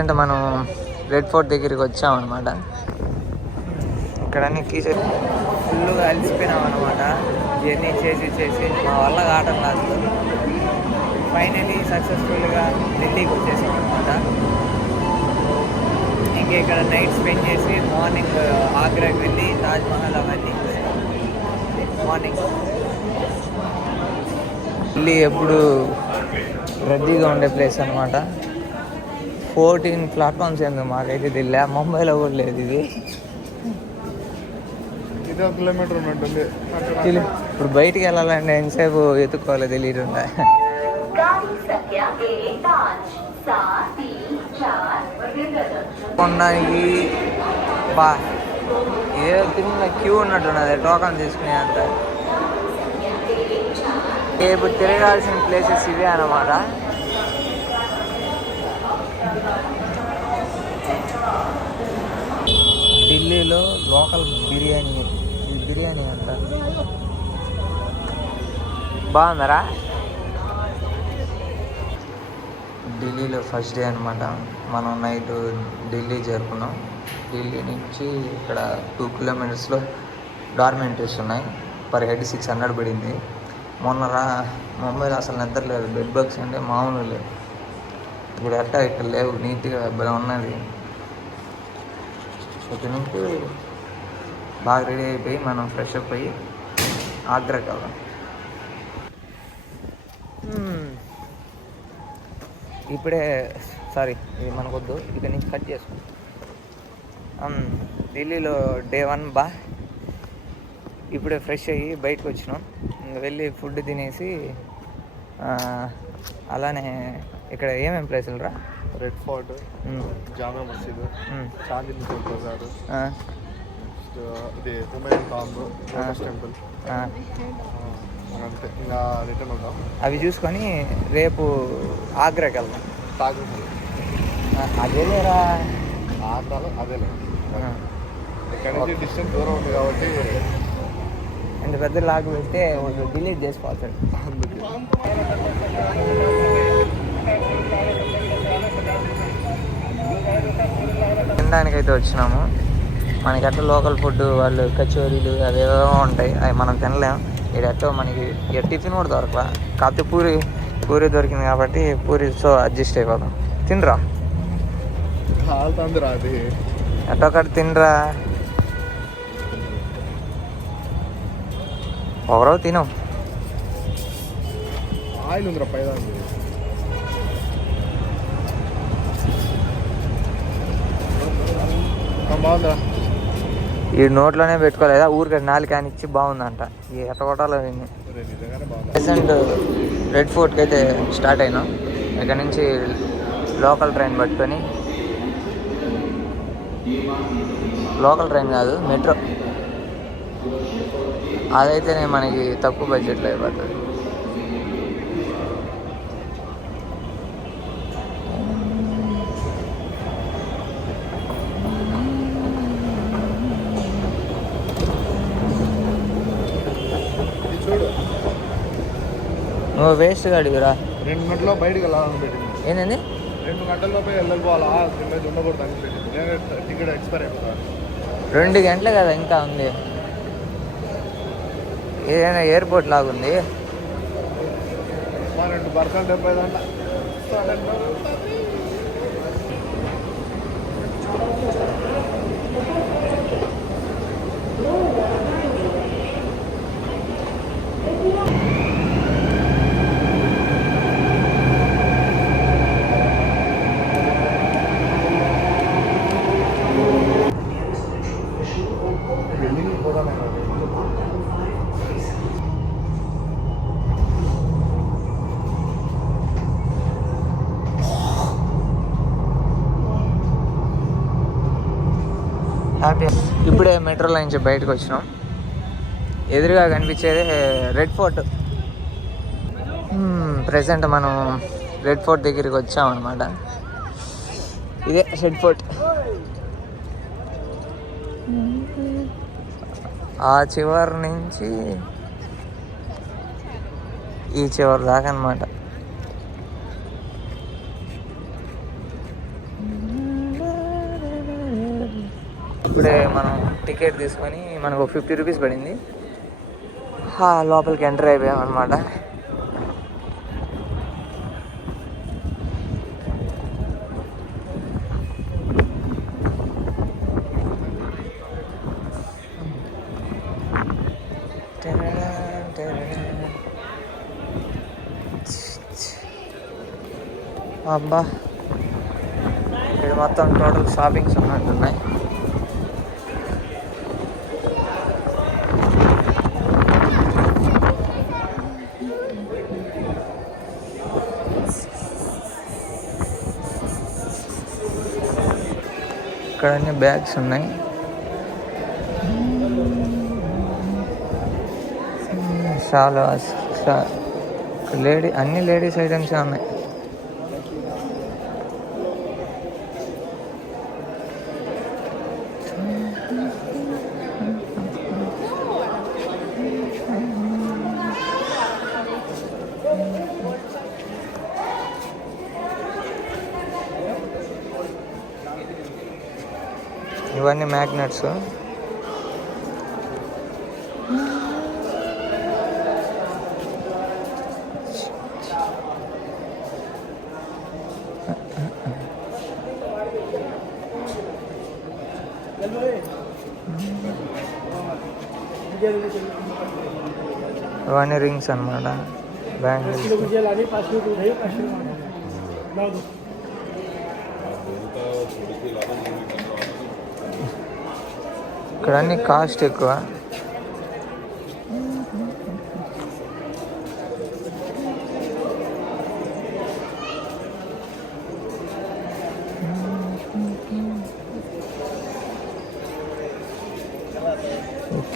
అంటే మనం red fort దగ్గరికి వచ్చామన్నమాట. ఇక్కడ ఫుల్గా అలసిపోయినాం అనమాట. జర్నీ చేసి మా వల్ల కావటం కాదు. ఫైనలీ సక్సెస్ఫుల్గా ఢిల్లీకి వచ్చేసాం అనమాట. ఇంకా ఇక్కడ నైట్ స్పెండ్ చేసి మార్నింగ్ ఆగ్రాకి వెళ్ళి తాజ్మహల్ అవన్నీ మార్నింగ్. ఢిల్లీ ఎప్పుడు రద్దీగా ఉండే ప్లేస్ అనమాట. 14 ప్లాట్ఫామ్స్ ఏందో మాకైతే తెలియదు. ముంబైలో కూడా లేదు ఇది. కిలోమీటర్ ఉంటుంది. ఇప్పుడు బయటికి వెళ్ళాలంటే ఎంతసేపు ఎత్తుకోవాలో తెలియదు. కొన్నానికి బా ఏ తిన్న క్యూ ఉన్నట్టున్నది టోకన్ తీసుకునే అంత. ఇప్పుడు తిరగాల్సిన ప్లేసెస్ ఇవే అన్నమాట. ఢిల్లీలో లోకల్ బిర్యానీ అంట బాగుందరా. ఢిల్లీలో ఫస్ట్ డే అనమాట. మనం నైట్ ఢిల్లీ చేరుకున్నాం. ఢిల్లీ నుంచి ఇక్కడ 2 కిలోమీటర్స్లో డార్మెంటరీస్ ఉన్నాయి. పర్ హెడ్ 600 పడింది. మొన్న ముంబైలో అసలు నిద్ర లేదు. బెడ్ బగ్స్ అంటే మామూలు లేవు. ఇప్పుడు ఇక్కడ లేవు. నీట్గా భలే ఉన్నది. ఇక్కడ నుంచి బాగా రెడీ అయిపోయి మనం ఫ్రెష్ అప్ అయ్యి ఆగ్రాకి వెళ్దాం. ఇప్పుడే ఇది మనకొద్దు. ఇక్కడ నుంచి కట్ చేసుకుంటాం. ఢిల్లీలో డే 1 ఇప్పుడే ఫ్రెష్ అయ్యి బయటకు వచ్చినాం. వెళ్ళి ఫుడ్ తినేసి అలానే ఇక్కడ ఏమేమి ప్లేసులు రా? రెడ్ ఫోర్ట్, జామా మసీద్, చాందిని చౌక్ బజార్, ఇది హుమాయూన్ టాంబ్, లోటస్ టెంపుల్. అంతే, ఇంకా రిటర్న్ ఉంటాం. అవి చూసుకొని రేపు ఆగ్రాకి వెళ్దాం. అదేలేరా ఆగ్రాలో అదేలే. ఇక్కడ నుంచి డిస్టెన్స్ దూరం ఉంది కాబట్టి ఎంత పెద్ద లాగ్ పెడితే డిలీట్ చేసుకోవాలి. తినడానికైతే వచ్చినాము. మనకి అట్లా లోకల్ ఫుడ్ వాళ్ళు కచోరీలు అవేవో ఉంటాయి. అవి మనం తినలేము. ఇక్కడ మనకి టిఫిన్ కూడా దొరకలా. కాకపోతే పూరి దొరికింది కాబట్టి పూరితో అడ్జస్ట్ అయిపోదాం. తినరా ఎట్టొకటి తినరా. ఒకరో తిను. ఆయిల్ ఉందిరా పైదా. బాగుందా? ఈ నోట్లోనే పెట్టుకోలేదా? ఊరికి 4 క్యాన్ ఇచ్చి బాగుందంట. ఈ ఎట్టగొట్టాలో ప్రెసెంట్ రెడ్ ఫోర్ట్కి అయితే స్టార్ట్ అయినాం. ఇక్కడ నుంచి లోకల్ ట్రైన్ పట్టుకొని, లోకల్ ట్రైన్ కాదు మెట్రో, అదైతేనే మనకి తక్కువ బడ్జెట్లో అయిపోతుంది. నువ్వు వేస్ట్గా అడిగిరా. 2 గంటల్లో బయటకు వెళ్ళాలని పెట్టింది. ఏంటండి? 2 గంటల్లోపై వెళ్ళిపోవాలా, ఉండకూడదు అని పెట్టింది. టికెట్ ఎక్స్పైర్ అయిపోతుంది. 2 గంటలు కదా ఇంకా ఉంది. ఏదైనా ఎయిర్పోర్ట్ లాగుంది. 2 బర్తలు 70 గంటల. హ్యాపీ. ఇప్పుడే మెట్రోలో నుంచి బయటకు వచ్చినాం. ఎదురుగా కనిపించేది రెడ్ ఫోర్ట్. ప్రెసెంట్ మనం రెడ్ ఫోర్ట్ దగ్గరికి వచ్చామన్నమాట. ఇదే రెడ్ ఫోర్ట్. ఆ చివరి నుంచి ఈ చివరి దాకా అన్నమాట. ఇప్పుడే మనం టికెట్ తీసుకొని మనకు 50 రూపీస్ పడింది. లోపలికి ఎంటర్ అయిపోయాం అనమాట. అబ్బా, ఇక్కడ మొత్తం టోటల్ షాపింగ్స్ ఉన్నట్టున్నాయి. ఇక్కడ అన్ని బ్యాగ్స్ ఉన్నాయి. చాలా అన్ని లేడీస్ ఐటమ్స్ ఉన్నాయి. ఇవన్నీ మ్యాగ్నెట్స్. ఇవన్నీ రింగ్స్ అన్నమాట, బ్యాంగిల్స్. ఇక్కడ అన్ని కాస్ట్ ఎక్కువ.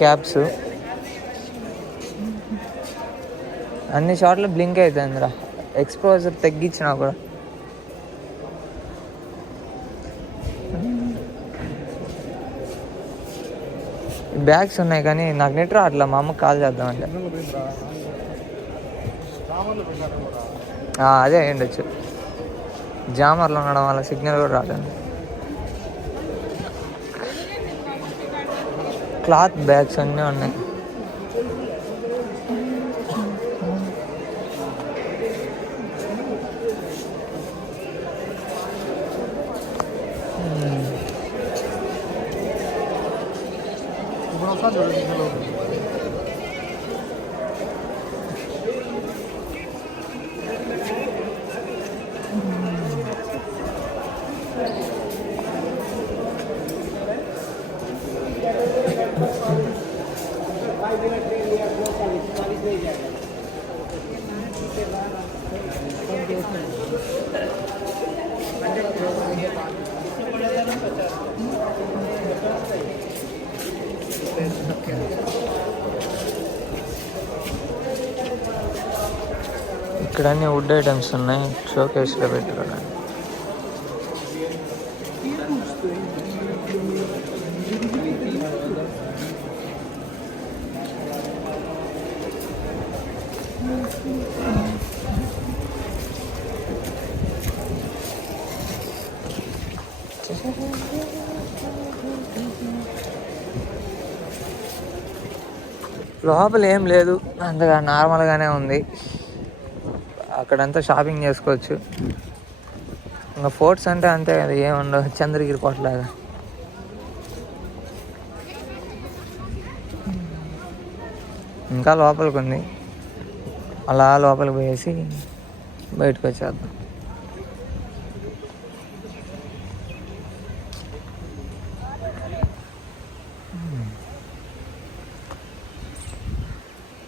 క్యాప్స్ అన్ని షార్ట్లు బ్లింక్ అవుతుందిరా, ఎక్స్పోజర్ తగ్గించినా కూడా. బ్యాగ్స్ ఉన్నాయి కానీ నాకు నెట్ రావట్లే. మా అమ్మకి కాల్ చేద్దామంటే అదే అయ్యుండొచ్చు. జామర్లో ఉండడం వల్ల సిగ్నల్ కూడా రాలేదు. క్లాత్ బ్యాగ్స్ అన్నీ ఉన్నాయి. ఇక్కడ అన్ని వుడ్ ఐటమ్స్ ఉన్నాయి, షోకేస్లో పెట్టుకోవడానికి. లోపల ఏం లేదు, అంతగా నార్మల్గానే ఉంది. అక్కడంతా షాపింగ్ చేసుకోవచ్చు. ఇంకా ఫోర్ట్స్ అంటే అంతే కదా, ఏముండవు, చంద్రగిరి కోటలాగా. ఇంకా లోపలికి ఉంది, అలా లోపలికి పోయేసి బయటకు వచ్చేద్దాం.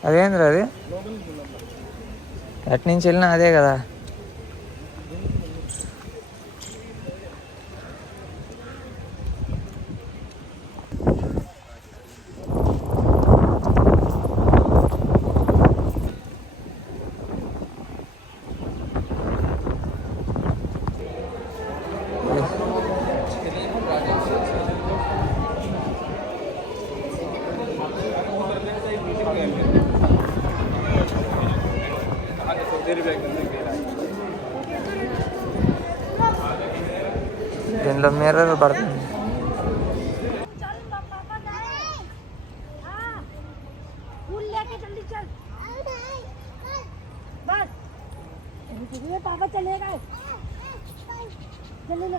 అదేంద్ర అది ఎటు నుంచి వెళ్ళినా అదే కదా. దీంట్లో మిర్రర్ పడుతుంది. ये पापा चलेगा चले ले